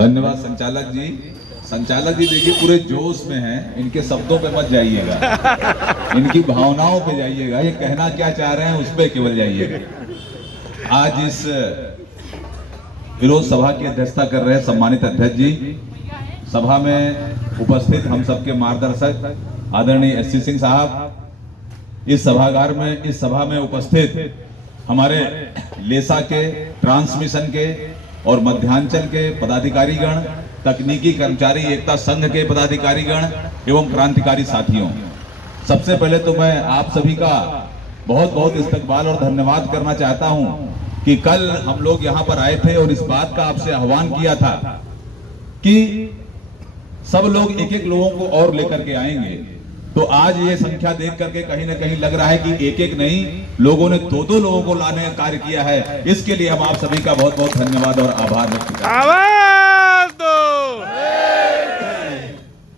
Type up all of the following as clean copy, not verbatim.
धन्यवाद संचालक जी। संचालक जी देखिए पूरे जोश में हैं, इनके शब्दों पे मत जाइएगा, इनकी भावनाओं पे जाइएगा, ये कहना क्या चाह रहे हैं उस पे केवल जाइएगा। आज इस विरोध सभा की अध्यक्षता कर रहे हैं सम्मानित अध्यक्ष जी, सभा में उपस्थित हम सबके मार्गदर्शक आदरणीय एससी सिंह साहब, इस सभागार में इस सभा में उपस्थित हमारे लेसा के, ट्रांसमिशन के और मध्यांचल के पदाधिकारीगण, तकनीकी कर्मचारी एकता संघ के पदाधिकारीगण एवं क्रांतिकारी साथियों, सबसे पहले तो मैं आप सभी का बहुत बहुत इस्तकबाल और धन्यवाद करना चाहता हूं कि कल हम लोग यहां पर आए थे और इस बात का आपसे आह्वान किया था कि सब लोग एक एक लोगों को और लेकर के आएंगे। तो आज ये संख्या देख करके कहीं ना कहीं लग रहा है कि एक एक नहीं, लोगों ने दो दो लोगों को लाने का कार्य किया है। इसके लिए हम आप सभी का बहुत बहुत धन्यवाद और आभार व्यक्त करते हैं।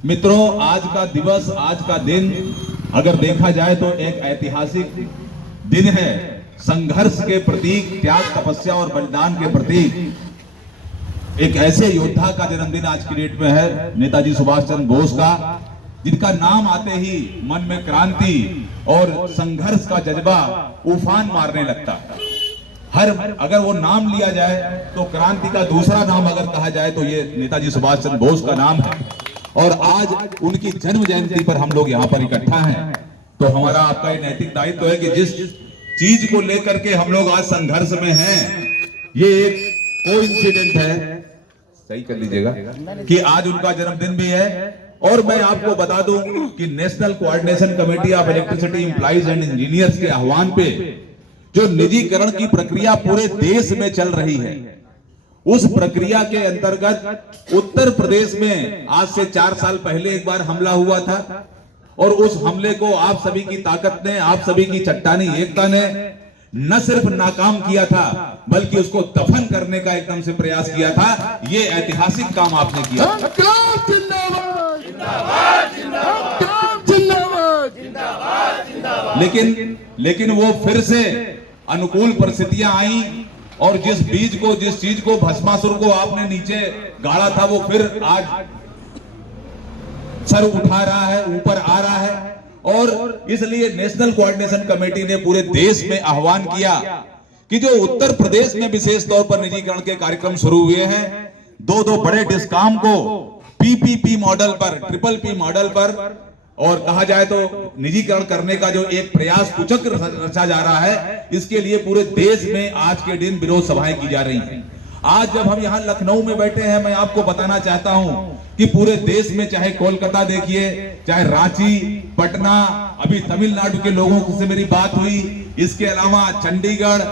मित्रों, आज का दिवस, आज का दिन अगर देखा जाए तो एक ऐतिहासिक दिन है। संघर्ष के प्रतीक, त्याग, तपस्या और बलिदान के प्रतीक एक ऐसे योद्धा का जन्मदिन आज की डेट में है, नेताजी सुभाष चंद्र बोस का, जिनका नाम आते ही मन में क्रांति और संघर्ष का जज्बा उफान मारने लगता है। अगर वो नाम लिया जाए तो क्रांति का दूसरा नाम अगर कहा जाए तो ये नेताजी सुभाष चंद्र बोस का नाम है। और आज उनकी जन्म जयंती पर हम लोग यहाँ पर इकट्ठा हैं, तो हमारा आपका ये नैतिक दायित्व है कि जिस चीज को लेकर के हम लोग आज संघर्ष में हैं, ये एक कोइंसिडेंट है, सही कर लीजिएगा, कि आज उनका जन्मदिन भी है। और मैं आपको बता दूं कि national coordination committee of electricity employees and engineers के आह्वान पे जो निजीकरण की प्रक्रिया पूरे देश में चल रही है, उस प्रक्रिया के अंतर्गत उत्तर प्रदेश में आज से 4 साल पहले एक बार हमला हुआ था और उस हमले को आप सभी की ताकत ने, आप सभी की चट्टानी एकता ने न सिर्फ नाकाम किया था बल्कि उसको दफन करने का एकदम से प्रयास किया था। ये ऐतिहासिक काम आपने किया। लेकिन वो फिर से अनुकूल परिस्थितियां आई और जिस बीज को, जिस चीज को, भस्मासुर को आपने नीचे गाड़ा था, वो फिर आज सर उठा रहा है, ऊपर आ रहा है। और इसलिए नेशनल कोऑर्डिनेशन कमेटी ने पूरे देश में आह्वान किया कि जो उत्तर प्रदेश में विशेष तौर पर निजीकरण के कार्यक्रम शुरू हुए हैं, दो बड़े डिस्काम को पीपीपी मॉडल पर, ट्रिपल पी मॉडल पर, और कहा जाए तो निजीकरण करने का जो एक प्रयास कुचक्र रचा जा रहा है, इसके लिए पूरे देश में आज के दिन विरोध सभाएं की जा रही हैं। आज जब हम यहाँ लखनऊ में बैठे हैं, मैं आपको बताना चाहता हूं कि पूरे देश में, चाहे कोलकाता देखिए, चाहे रांची, पटना, अभी तमिलनाडु के लोगों से मेरी बात हुई, इसके अलावा चंडीगढ़,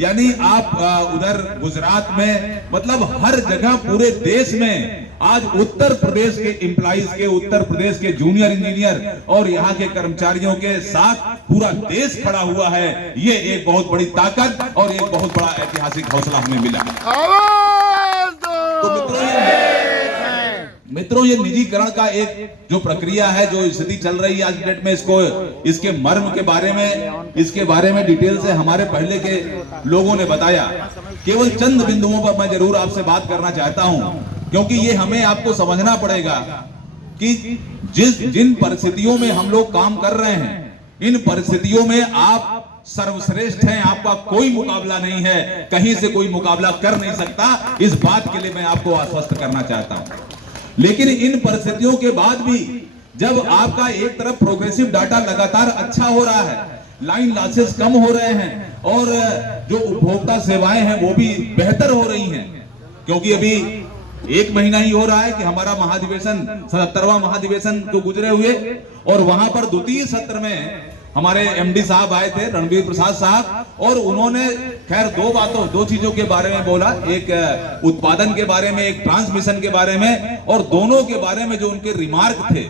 यानी आप उधर गुजरात में, मतलब हर जगह पूरे देश में आज उत्तर प्रदेश के एम्प्लॉइज के, उत्तर प्रदेश के जूनियर इंजीनियर और यहाँ के कर्मचारियों के साथ पूरा देश खड़ा हुआ है। ये एक बहुत बड़ी ताकत और एक बहुत बड़ा ऐतिहासिक हौसला हमें मिला। तो मित्रों, ये निजीकरण का एक जो प्रक्रिया है, जो स्थिति चल रही है आज डेट में, इसके मर्म के बारे में, इसके बारे में डिटेल से हमारे पहले के लोगों ने बताया। केवल चंद बिंदुओं पर मैं जरूर आपसे बात करना चाहता हूं, क्योंकि ये हमें आपको समझना पड़ेगा कि जिन परिस्थितियों में हम लोग काम कर रहे हैं, इन परिस्थितियों में आप सर्वश्रेष्ठ हैं, आपका कोई मुकाबला नहीं है, कहीं से कोई मुकाबला कर नहीं सकता। इस बात के लिए मैं आपको आश्वस्त करना चाहता हूं। लेकिन इन परिस्थितियों के बाद भी जब आपका एक तरफ प्रोग्रेसिव डाटा लगातार अच्छा हो रहा है, लाइन लॉसेस कम हो रहे हैं और जो उपभोक्ता सेवाएं हैं वो भी बेहतर हो रही हैं, क्योंकि अभी 1 महीना ही हो रहा है कि हमारा महाधिवेशन, 77वां महाधिवेशन जो गुजरे हुए, और वहां पर द्वितीय सत्र में हमारे एमडी साहब आए थे, रणबीर प्रसाद साहब, और उन्होंने खैर दो चीजों के बारे में बोला, एक उत्पादन के बारे में, एक ट्रांसमिशन के बारे में, और दोनों के बारे में जो उनके रिमार्क थे,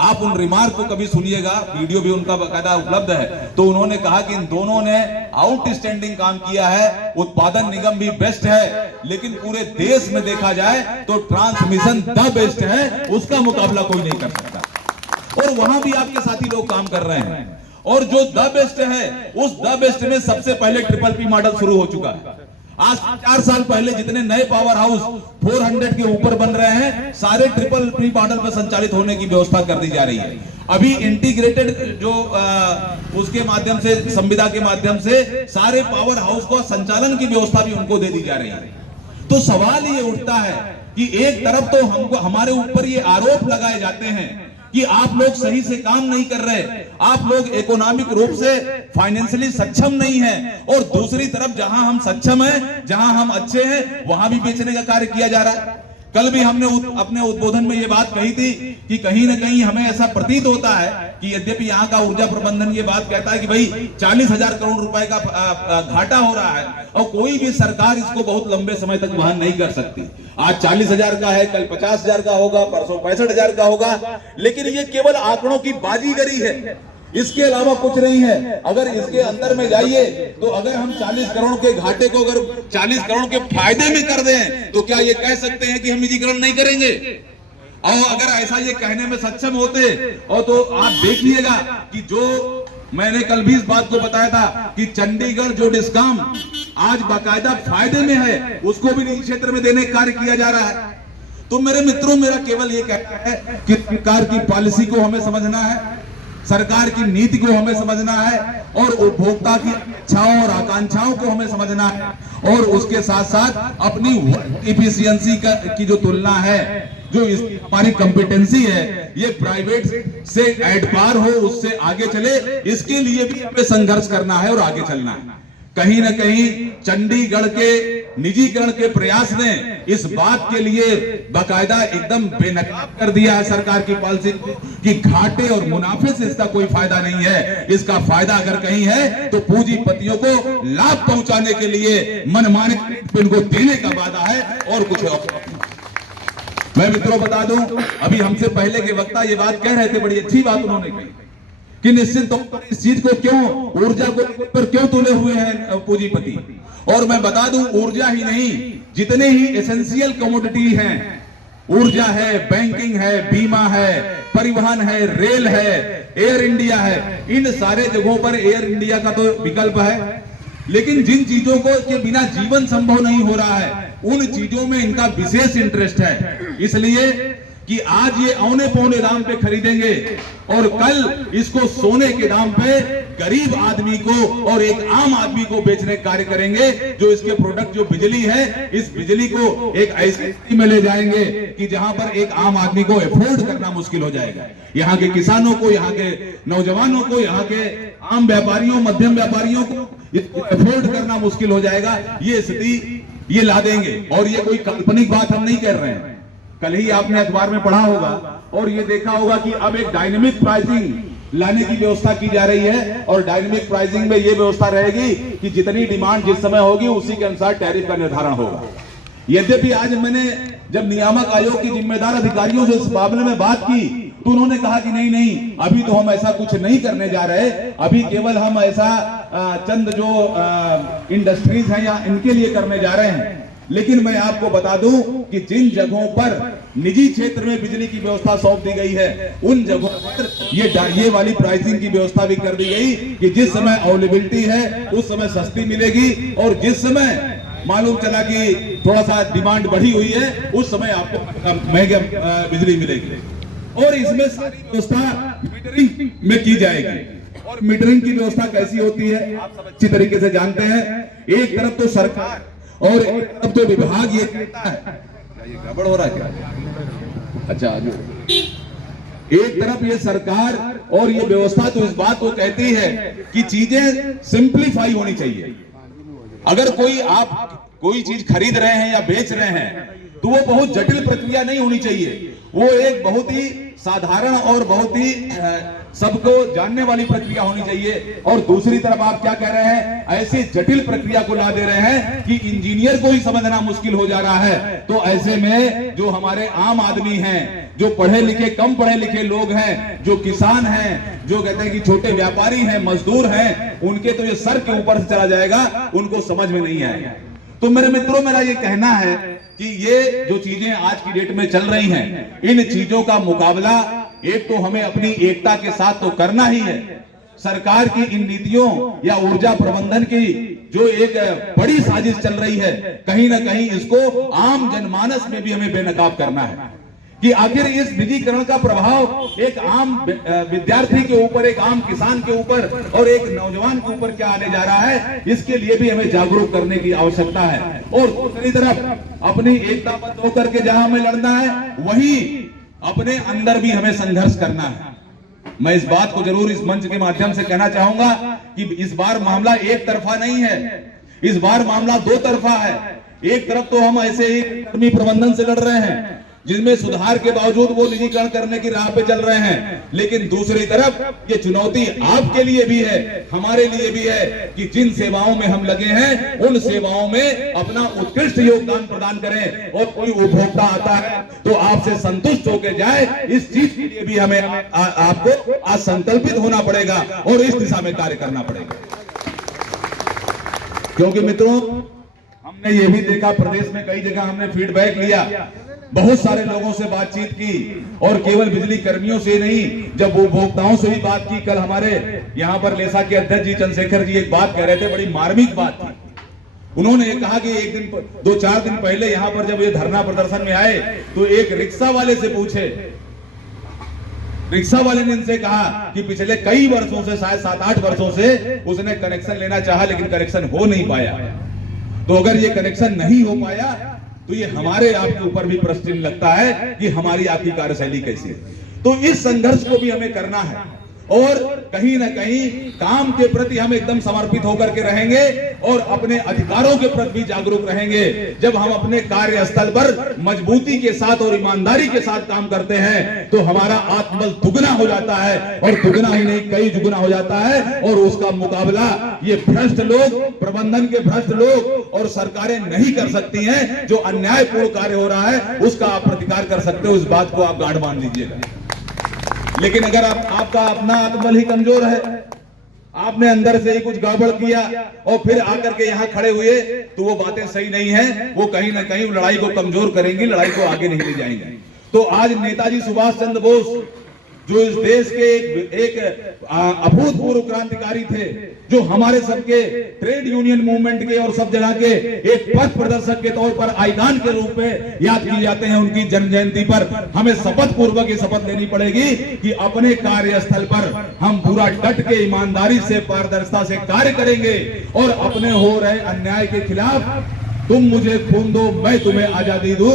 आप उन रिमार्क को कभी सुनिएगा, वीडियो भी उनका बाकायदा उपलब्ध है। तो उन्होंने कहा कि इन दोनों ने आउटस्टैंडिंग काम किया है, उत्पादन निगम भी बेस्ट है, लेकिन पूरे देश में देखा जाए तो ट्रांसमिशन द बेस्ट है, उसका मुकाबला कोई नहीं कर सकता। और वहां भी आपके साथी लोग काम कर रहे हैं, और जो द बेस्ट है, उस द बेस्ट में सबसे पहले ट्रिपल पी मॉडल शुरू हो चुका है। आज 4 साल पहले जितने नए पावर हाउस 400 के ऊपर बन रहे हैं, सारे ट्रिपल प्री मॉडल पर संचालित होने की व्यवस्था कर दी जा रही है। अभी इंटीग्रेटेड जो उसके माध्यम से, संविदा के माध्यम से सारे पावर हाउस को संचालन की व्यवस्था भी उनको दे दी जा रही है। तो सवाल ये उठता है कि एक तरफ तो हमको, हमारे ऊपर ये आरोप लगाए जाते हैं कि आप लोग सही से काम नहीं कर रहे, आप लोग इकोनॉमिक रूप से फाइनेंशियली सक्षम नहीं हैं, और दूसरी तरफ जहां हम सक्षम हैं, जहां हम अच्छे हैं, वहां भी बेचने का कार्य किया जा रहा है। कल भी हमने अपने उद्बोधन में ये बात कही थी कि कहीं ना कहीं हमें ऐसा प्रतीत होता है कि यद्यपि यहाँ का ऊर्जा प्रबंधन ये बात कहता है कि भाई 40,000 करोड़ रुपए का घाटा हो रहा है, और कोई भी सरकार इसको बहुत लंबे समय तक वहन नहीं कर सकती। आज 40,000 का है, कल 50,000 का होगा, परसों 65,000 का होगा, लेकिन ये केवल आंकड़ों की बाजीगरी है, इसके अलावा कुछ नहीं है। अगर इसके अंदर में जाइए तो अगर हम 40 करोड़ के घाटे को अगर 40 करोड़ के फायदे में कर दें तो क्या ये कह सकते हैं कि हम निजीकरण नहीं करेंगे? और अगर ऐसा ये कहने में सक्षम होते और तो आप देखिएगा कि जो मैंने कल भी इस बात को बताया था कि चंडीगढ़ जो डिस्कॉम आज बाकायदा फायदे में है, उसको भी निजी क्षेत्र में देने का कार्य किया जा रहा है। तो मेरे मित्रों, मेरा केवल ये कहना है कि सरकार की पॉलिसी को हमें समझना है, सरकार की नीति को हमें समझना है, और उपभोक्ता की इच्छाओं और आकांक्षाओं को हमें समझना है, और उसके साथ साथ अपनी इफिशियंसी की जो तुलना है, जो हमारी कॉम्पिटेंसी है, ये प्राइवेट से एड पार हो, उससे आगे चले, इसके लिए भी हमें संघर्ष करना है और आगे चलना है। कहीं ना कहीं चंडीगढ़ के निजीकरण के प्रयास ने इस बात के लिए बाकायदा एकदम बेनकाब कर दिया है सरकार की पॉलिसी कि घाटे और मुनाफे से इसका कोई फायदा नहीं है। इसका फायदा अगर कहीं है तो पूंजीपतियों को लाभ पहुंचाने के लिए मनमाने इनको देने का वादा है, और कुछ और। मैं मित्रों बता दूं, अभी हमसे पहले के वक्ता ये बात कह रहे थे, बड़ी अच्छी बात उन्होंने कही कि निश्चित तौर पर इस चीज को क्यों, ऊर्जा को पर क्यों तुले हुए हैं पूंजीपति। और मैं बता दूं, ऊर्जा ही नहीं, जितने ही एसेंशियल कमोडिटी हैं, ऊर्जा है, बैंकिंग है, बीमा है, परिवहन है, रेल है, एयर इंडिया है, इन सारे जगहों पर एयर इंडिया का तो विकल्प है, लेकिन जिन चीजों को के बिना जीवन संभव नहीं हो रहा है, उन चीजों में इनका विशेष इंटरेस्ट है। इसलिए कि आज ये औने पौने दाम पे खरीदेंगे और कल इसको सोने के दाम पे गरीब आदमी को और एक आम आदमी को बेचने का कार्य करेंगे, जो इसके प्रोडक्ट जो बिजली है, इस बिजली को एक ऐसी स्थिति में ले जाएंगे कि जहां पर एक आम आदमी को अफोर्ड करना मुश्किल हो जाएगा। यहाँ के किसानों को, यहाँ के नौजवानों को, यहाँ के आम व्यापारियों, मध्यम व्यापारियों को अफोर्ड करना मुश्किल हो जाएगा। ये स्थिति ये ला देंगे, और ये कोई काल्पनिक बात हम नहीं कर रहे हैं। कल ही आपने अखबार में पढ़ा होगा और ये देखा होगा कि अब एक डायनेमिक प्राइसिंग लाने की व्यवस्था की जा रही है, और डायनेमिक प्राइसिंग में ये व्यवस्था रहेगी कि जितनी डिमांड जिस समय होगी उसी के अनुसार टैरिफ का निर्धारण होगा। यद्यपि आज मैंने जब नियामक आयोग के जिम्मेदार अधिकारियों से इस मामले में बात की तो उन्होंने कहा कि नहीं नहीं, अभी तो हम ऐसा कुछ नहीं करने जा रहे, अभी केवल हम ऐसा चंद जो इंडस्ट्रीज हैं या इनके लिए करने जा रहे हैं। लेकिन मैं आपको बता दूं कि जिन जगहों पर निजी क्षेत्र में बिजली की व्यवस्था सौंप दी गई है, उन जगहों पर ये वाली प्राइसिंग की व्यवस्था भी कर दी गई कि जिस समय अवेलेबिलिटी है उस समय सस्ती मिलेगी, और जिस समय मालूम चला कि थोड़ा सा डिमांड बढ़ी हुई है उस समय आपको महंगा बिजली मिलेगी। और इसमें सारी व्यवस्था मीटरिंग में की जाएगी। और मीटरिंग की व्यवस्था कैसी होती है आप सब अच्छी तरीके से जानते हैं। एक तरफ तो सरकार और एक तरफ तो विभाग ये कहता है, ये गड़बड़ हो रहा है क्या? अच्छा, एक तरफ ये सरकार और ये व्यवस्था तो इस बात को कहती है कि चीजें सिंप्लीफाई होनी चाहिए। अगर कोई चीज खरीद रहे हैं या बेच रहे हैं तो वो बहुत जटिल प्रक्रिया नहीं होनी चाहिए, वो एक बहुत ही साधारण और बहुत ही सबको जानने वाली प्रक्रिया होनी चाहिए। और दूसरी तरफ आप क्या कह रहे हैं, ऐसी जटिल प्रक्रिया को ला दे रहे हैं कि इंजीनियर को ही समझना मुश्किल हो जा रहा है। तो ऐसे में जो हमारे आम आदमी हैं, जो पढ़े लिखे कम पढ़े लिखे लोग हैं, जो किसान हैं, जो कहते हैं कि छोटे व्यापारी हैं, मजदूर हैं, उनके तो ये सर के ऊपर से चला जाएगा, उनको समझ में नहीं आएगा। तो मेरे मित्रों, मेरा ये कहना है कि ये जो चीजें आज की डेट में चल रही हैं, इन चीजों का मुकाबला एक तो हमें अपनी एकता के साथ तो करना ही है, सरकार की इन नीतियों या ऊर्जा प्रबंधन की जो एक बड़ी साजिश चल रही है, कहीं ना कहीं इसको आम जनमानस में भी हमें बेनकाब करना है कि आखिर इस निजीकरण का प्रभाव एक आम विद्यार्थी के ऊपर, एक आम किसान के ऊपर और एक नौजवान के ऊपर क्या आने जा रहा है, इसके लिए भी हमें जागरूक करने की आवश्यकता है। और दूसरी तरफ अपनी एकताबद्ध होकर के जहां हमें लड़ना है, वहीं अपने अंदर भी हमें संघर्ष करना है। मैं इस बात को जरूर इस मंच के माध्यम से कहना चाहूंगा कि इस बार मामला एक तरफा नहीं है, इस बार मामला दो तरफा है। एक तरफ तो हम ऐसे ही कर्मी प्रबंधन से लड़ रहे हैं जिनमें सुधार के बावजूद वो निजीकरण करने की राह पे चल रहे हैं, लेकिन दूसरी तरफ ये चुनौती आपके लिए भी है, हमारे लिए भी है कि जिन सेवाओं में हम लगे हैं उन सेवाओं में अपना उत्कृष्ट योगदान प्रदान करें। और कोई उपभोक्ता आता है तो आपसे संतुष्ट होकर जाए, इस चीज के लिए भी हमें आपको आज संकल्पित होना पड़ेगा और इस दिशा में कार्य करना पड़ेगा। क्योंकि मित्रों, हमने ये भी देखा, प्रदेश में कई जगह हमने फीडबैक लिया, बहुत सारे लोगों से बातचीत की, और केवल बिजली कर्मियों से नहीं, जब उपभोक्ताओं से भी बात की। कल हमारे यहाँ पर लेसा के अध्यक्ष जी चंद्रशेखर जी एक बात कह रहे थे, बड़ी मार्मिक बात थी। उन्होंने ये कहा कि एक दिन 2-4 दिन पहले यहाँ पर जब ये धरना प्रदर्शन में आए तो एक रिक्शा वाले से पूछे, रिक्शा वाले ने इनसे कहा कि पिछले कई वर्षों से, शायद 7-8 वर्षों से उसने कनेक्शन लेना चाहा लेकिन कनेक्शन हो नहीं पाया। तो अगर ये कनेक्शन नहीं हो पाया तो ये हमारे आपके ऊपर भी प्रश्न चिन्ह लगता है कि हमारी आपकी कार्यशैली कैसी है। तो इस संघर्ष को भी हमें करना है और कहीं ना कहीं काम के प्रति हम एकदम समर्पित होकर के रहेंगे और अपने अधिकारों के प्रति भी जागरूक रहेंगे। जब हम अपने कार्यस्थल पर मजबूती के साथ और ईमानदारी के साथ काम करते हैं तो हमारा आत्मबल दुगना हो जाता है, और दुगना ही नहीं कई दुगना हो जाता है। और उसका मुकाबला ये भ्रष्ट लोग, प्रबंधन के भ्रष्ट लोग और सरकारें नहीं कर सकती हैं। जो अन्यायपूर्ण कार्य हो रहा है उसका आप प्रतिकार कर सकते हो, इस बात को आप गांठ बांध लीजिएगा। लेकिन अगर आपका अपना आत्मबल ही कमजोर है, आपने अंदर से ही कुछ गड़बड़ किया और फिर आकर के यहाँ खड़े हुए, तो वो बातें सही नहीं है। वो कहीं ना कहीं लड़ाई को कमजोर करेंगी, लड़ाई को आगे नहीं ले जाएंगे। तो आज नेताजी सुभाष चंद्र बोस जो इस देश के एक अभूतपूर्व क्रांतिकारी थे, जो हमारे सबके ट्रेड यूनियन मूवमेंट के और सब जगह के एक पथ प्रदर्शक के तौर पर आइकॉन के रूप में याद किए जाते हैं, उनकी जन्म जयंती पर हमें शपथ पूर्वक ये शपथ लेनी पड़ेगी कि अपने कार्यस्थल पर हम पूरा डट के ईमानदारी से, पारदर्शिता से कार्य करेंगे और अपने हो रहे अन्याय के खिलाफ, तुम मुझे खून दो मैं तुम्हें आजादी दूं,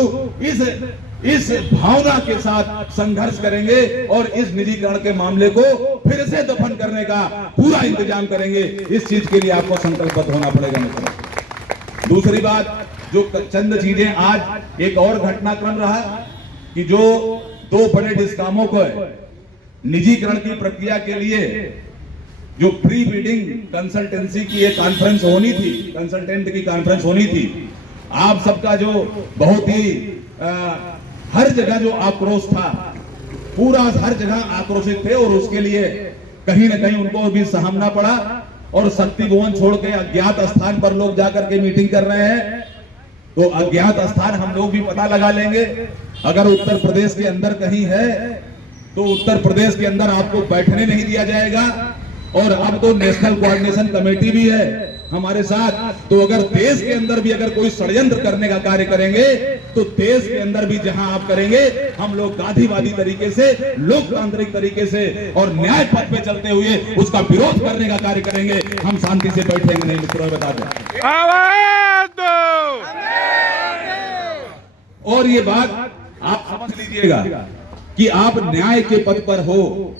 इस भावना के साथ संघर्ष करेंगे और इस निजीकरण के मामले को फिर से दफन करने का पूरा इंतजाम करेंगे। इस चीज के लिए आपको संकल्पित होना पड़ेगा मित्रों। दूसरी बात, जो चंद चीजें, आज एक और घटनाक्रम रहा कि जो 2 बड़े डिस्कामों को निजीकरण की प्रक्रिया के लिए जो प्री बिडिंग कंसल्टेंसी की एक कॉन्फ्रेंस होनी थी, कंसल्टेंट की कॉन्फ्रेंस होनी थी, आप सबका जो बहुत ही हर जगह जो आक्रोश था, पूरा हर जगह आक्रोशित थे और उसके लिए कहीं ना कहीं उनको भी सहमना पड़ा। और शक्ति भवन छोड़ के अज्ञात स्थान पर लोग जाकर के मीटिंग कर रहे हैं, तो अज्ञात स्थान हम लोग भी पता लगा लेंगे। अगर उत्तर प्रदेश के अंदर कहीं है तो उत्तर प्रदेश के अंदर आपको बैठने नहीं दिया जाएगा। और अब तो नेशनल कोऑर्डिनेशन कमेटी भी है हमारे साथ, तो अगर देश के अंदर भी अगर कोई षड्यंत्र करने का कार्य करेंगे तो देश के अंदर भी जहां आप करेंगे, हम लोग गांधीवादी तरीके से, लोकतांत्रिक तरीके से और न्याय पथ पे चलते हुए उसका विरोध करने का कार्य करेंगे। हम शांति से बैठेंगे नहीं मित्रों, बता दें। और ये बात आप समझ लीजिएगा कि आप न्याय के पथ पर हो,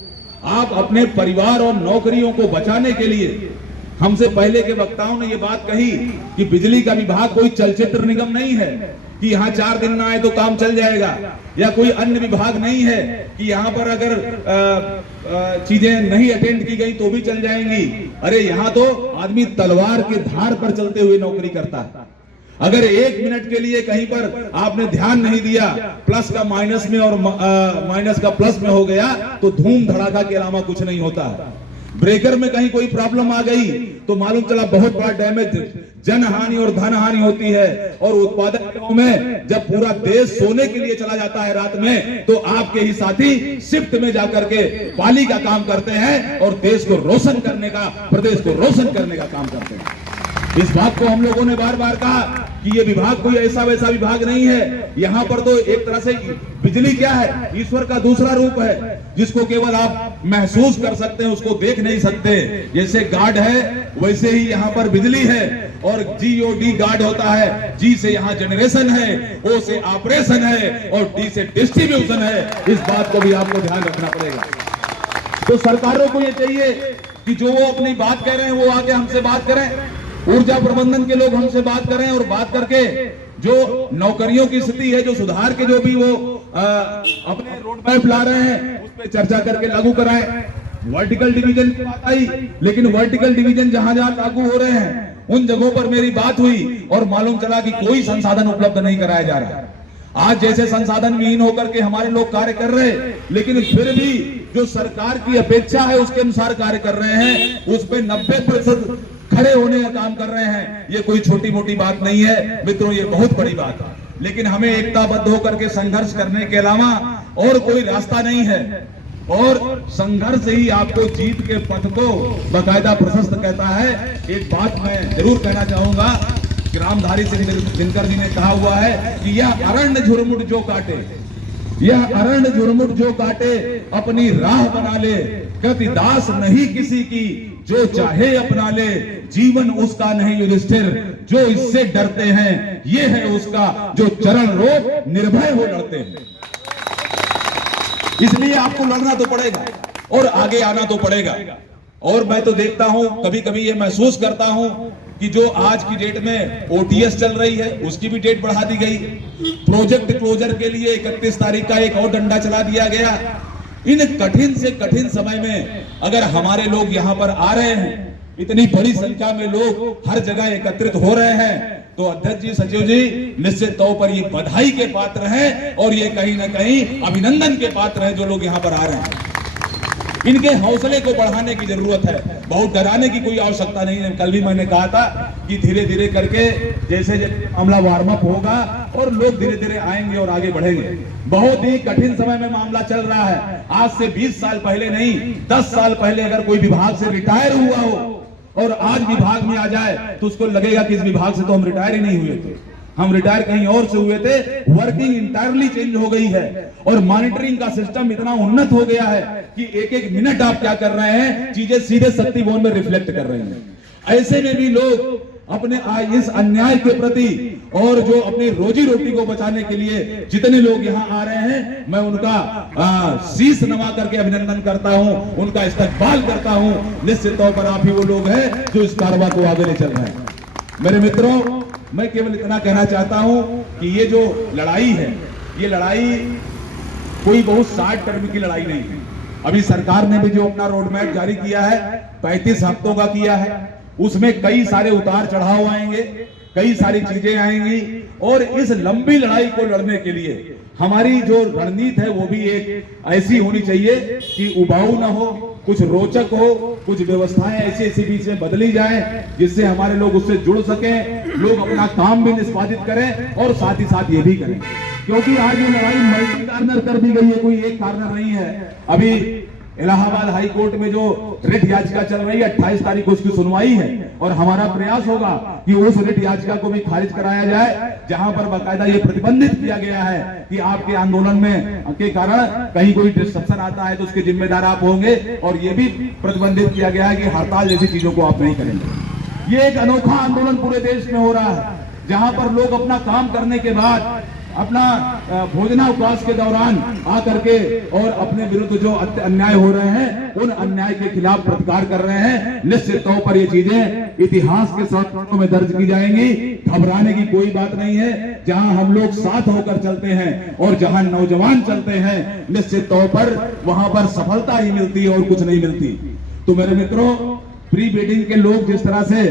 आप अपने परिवार और नौकरियों को बचाने के लिए, हमसे पहले के वक्ताओं ने ये बात कही कि बिजली का विभाग कोई चलचित्र निगम नहीं है कि यहाँ 4 दिन ना आए तो काम चल जाएगा, या कोई अन्य विभाग नहीं है कि यहाँ पर अगर चीजें नहीं अटेंड की गई तो भी चल जाएंगी। अरे यहाँ तो आदमी तलवार के धार पर चलते हुए नौकरी करता है। अगर 1 मिनट के लिए कहीं पर आपने ध्यान नहीं दिया, प्लस का माइनस में और माइनस का प्लस में हो गया, तो धूम धड़ाका के अलावा कुछ नहीं होता है। ब्रेकर में कहीं कोई प्रॉब्लम आ गई तो मालूम चला बहुत बड़ा डैमेज, जन हानि और धन हानि होती है। और उत्पादक में जब पूरा देश सोने के लिए चला जाता है रात में, तो आपके ही साथी शिफ्ट में जाकर के पाली का काम करते हैं और देश को रोशन करने का, प्रदेश को रोशन करने का काम करते हैं। इस बात को हम लोगों ने बार बार कहा कि ये विभाग कोई ऐसा वैसा विभाग नहीं है। यहाँ पर तो एक तरह से बिजली क्या है, ईश्वर का दूसरा रूप है, जिसको केवल आप महसूस कर सकते हैं, उसको देख नहीं सकते। जैसे गार्ड है वैसे ही यहाँ पर बिजली है। और GOD गार्ड होता है, G से यहाँ जनरेशन है, O से ऑपरेशन है और D से डिस्ट्रीब्यूशन है। इस बात को भी आपको ध्यान रखना पड़ेगा। तो सरकारों को ये चाहिए कि जो वो अपनी बात कह रहे हैं वो आके हमसे बात करें, ऊर्जा प्रबंधन के लोग हमसे बात करें और बात करके जो नौकरियों की स्थिति है, जो सुधार के जो भी वो अपने रोड मैप ला रहे हैं, उस पर चर्चा करके लागू कराएं। वर्टिकल डिवीजन की बात आई, लेकिन वर्टिकल डिवीजन जहां जहां लागू हो रहे हैं उन जगहों पर मेरी बात हुई और मालूम चला कि कोई संसाधन उपलब्ध नहीं कराया जा रहा है। आज जैसे संसाधन विहीन होकर के हमारे लोग कार्य कर रहे हैं, लेकिन फिर भी जो सरकार की अपेक्षा है उसके अनुसार कार्य कर रहे हैं, उस पे 90% खड़े होने का काम कर रहे हैं। ये कोई छोटी मोटी बात नहीं है मित्रों, ये बहुत बड़ी बात है। लेकिन हमें एकताबद्ध होकर के संघर्ष करने के अलावा और कोई रास्ता नहीं है, और संघर्ष ही आपको जीत के पथ को बाकायदा प्रशस्त कहता है। एक बात मैं जरूर कहना चाहूंगा, रामधारी सिंह दिनकर जी ने कहा हुआ है कि यह अरण्य झुरमुट जो काटे, यह अरण्य झुरमुट जो काटे अपनी राह बना ले, कृति दास नहीं किसी की जो चाहे अपना ले, जीवन उसका नहीं युधिष्ठिर जो इससे डरते हैं, ये है उसका जो चरण रोक निर्भय हो लड़ते हैं। इसलिए आपको लड़ना तो पड़ेगा और आगे आना तो पड़ेगा। और मैं तो देखता हूं, कभी कभी ये महसूस करता हूं कि जो आज की डेट में OTS चल रही है उसकी भी डेट बढ़ा दी गई। प्रोजेक्ट क्लोजर के लिए 31 तारीख का एक और डंडा चला दिया गया। इन कठिन से कठिन समय में अगर हमारे लोग यहाँ पर आ रहे हैं, इतनी बड़ी संख्या में लोग हर जगह एकत्रित हो रहे हैं, तो अध्यक्ष जी, सचिव जी, निश्चित तौर पर ये बधाई के पात्र हैं और ये कहीं ना कहीं अभिनंदन के पात्र हैं जो लोग यहाँ पर आ रहे हैं। इनके हौसले को बढ़ाने की जरूरत है, बहुत डराने की कोई आवश्यकता नहीं है। कल भी मैंने कहा था कि धीरे धीरे करके जैसे जैसे मामला वार्म अप होगा और लोग धीरे धीरे आएंगे और आगे बढ़ेंगे। बहुत ही कठिन समय में मामला चल रहा है। आज से 20 साल पहले नहीं, 10 साल पहले अगर कोई विभाग से रिटायर हुआ हो और आज विभाग में आ जाए तो उसको लगेगा कि इस विभाग से तो हम रिटायर ही नहीं हुए थे, हम रिटायर कहीं और से हुए थे। वर्किंग इंटायरली चेंज हो गई है और मॉनिटरिंग का सिस्टम इतना उन्नत हो गया है कि एक एक मिनट आप क्या कर रहे हैं चीजें सीधे शक्ति भवन में रिफ्लेक्ट कर रही हैं। ऐसे में भी लोग अपने इस अन्याय के प्रति और जो अपनी रोजी रोटी को बचाने के लिए जितने लोग यहाँ आ रहे हैं, मैं उनका शीश नवा करके अभिनंदन करता हूँ, उनका इस्तकबाल करता हूँ। निश्चित तौर पर आप ही वो लोग हैं जो इस कारवां को आगे ले चल रहे हैं। मेरे मित्रों, मैं केवल इतना कहना चाहता हूं कि ये जो लड़ाई है, ये लड़ाई कोई बहुत शॉर्ट टर्म की लड़ाई नहीं है। अभी सरकार ने भी जो अपना रोड मैप जारी किया है 35 हफ्तों का किया है, उसमें कई सारे उतार चढ़ाव आएंगे, कई सारी चीजें आएंगी। और इस लंबी लड़ाई को लड़ने के लिए हमारी जो रणनीति है वो भी एक ऐसी होनी चाहिए कि उबाऊ ना हो, कुछ रोचक हो, कुछ व्यवस्थाएं ऐसी ऐसी बीच में बदली जाएं जिससे हमारे लोग उससे जुड़ सकें, लोग अपना काम भी निष्पादित करें और साथ ही साथ ये भी करें। क्योंकि आज ये लड़ाई मल्टी कार्नर कर दी गई है, कोई एक कार्नर नहीं है। अभी इलाहाबाद हाई कोर्ट में जो रिट याचिका चल रही है 28 तारीख को उसकी सुनवाई है और हमारा प्रयास होगा कि उस रिट याचिका को भी खारिज कराया जाए, जहां पर बाकायदा ये प्रतिबंधित किया गया है कि आपके आंदोलन में के कारण कहीं कोई डिस्ट्रप्शन आता है तो उसके जिम्मेदार आप होंगे। और ये भी प्रतिबंधित किया गया है कि हड़ताल जैसी चीजों को आप नहीं करेंगे। ये एक अनोखा आंदोलन पूरे देश में हो रहा है, जहां पर लोग अपना काम करने के बाद अपना भोजनावकाश के दौरान आकर के और अपने विरुद्ध जो अन्याय हो रहे हैं उन अन्याय के खिलाफ प्रतिकार कर रहे हैं। निश्चित तौर पर ये चीजें इतिहास के पन्नों में दर्ज की जाएंगी। घबराने की कोई बात नहीं है। जहां हम लोग साथ होकर चलते हैं और जहां नौजवान चलते हैं, निश्चित तौर पर वहां पर सफलता ही मिलती है और कुछ नहीं मिलती। तो मेरे मित्रों, प्री वेडिंग के लोग जिस तरह से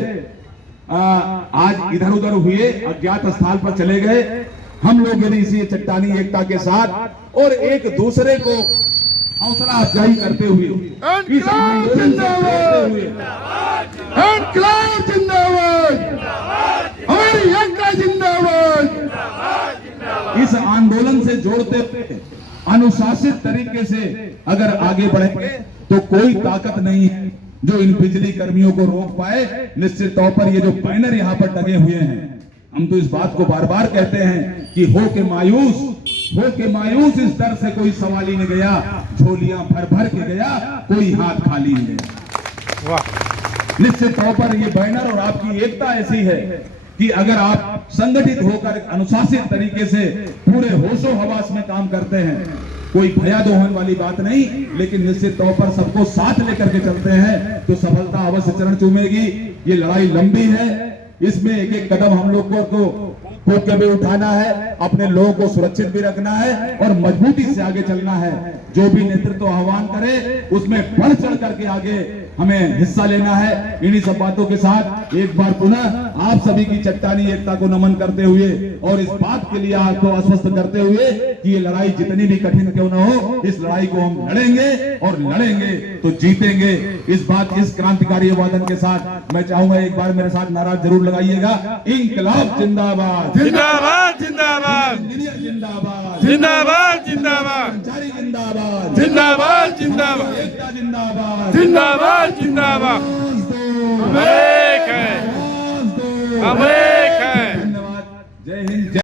आज इधर उधर हुए, अज्ञात स्थल पर चले गए, हम लोग यदि इसी चट्टानी एकता के साथ और एक दूसरे को हौसला अफजाई करते हुए इस आंदोलन से जोड़ते हुए इनकलाब जिंदाबाद, हमारी एकता जिंदाबाद। इस आंदोलन से जोड़ते हुए अनुशासित तरीके से अगर आगे बढ़ेंगे तो कोई ताकत नहीं है जो इन बिजली कर्मियों को रोक पाए। निश्चित तौर पर ये जो बैनर यहाँ पर टंगे हुए हैं, हम तो इस बात को बार बार कहते हैं कि हो के मायूस इस डर से कोई सवाल ही नहीं गया, झोलियां भर भर के गया, कोई हाथ खाली नहीं गया। निश्चित तौर पर ये बैनर और आपकी एकता ऐसी है कि अगर आप संगठित होकर अनुशासित तरीके से पूरे होशो हवास में काम करते हैं, कोई भया दोहन वाली बात नहीं, लेकिन निश्चित तौर पर सबको साथ लेकर के चलते हैं तो सफलता अवश्य चरण चूमेगी। ये लड़ाई लंबी है, इसमें एक एक कदम हम लोग को के भी उठाना है, अपने लोगों को सुरक्षित भी रखना है और मजबूती से आगे चलना है। जो भी नेतृत्व आह्वान करे उसमें बढ़ चढ़ करके आगे हमें हिस्सा लेना है। इन्हीं सब बातों के साथ एक बार पुनः आप सभी की चट्टानी एकता को नमन करते हुए और इस बात के लिए आपको आश्वस्त करते हुए कि ये लड़ाई जितनी भी कठिन क्यों न हो, इस लड़ाई को हम लड़ेंगे और लड़ेंगे तो जीतेंगे। इस क्रांतिकारी वादन के साथ मैं चाहूंगा एक बार मेरे साथ नारा जरूर लगाइएगा, इंकलाब जिंदाबाद, जिंदाबाद जिंदाबाद, जिंदाबाद जिंदाबाद जिंदाबाद, जारी जिंदाबाद, जिंदाबाद जिंदाबाद, एकता जिंदाबाद, जिंदाबाद जिंदाबाद। हम एक हैं, हम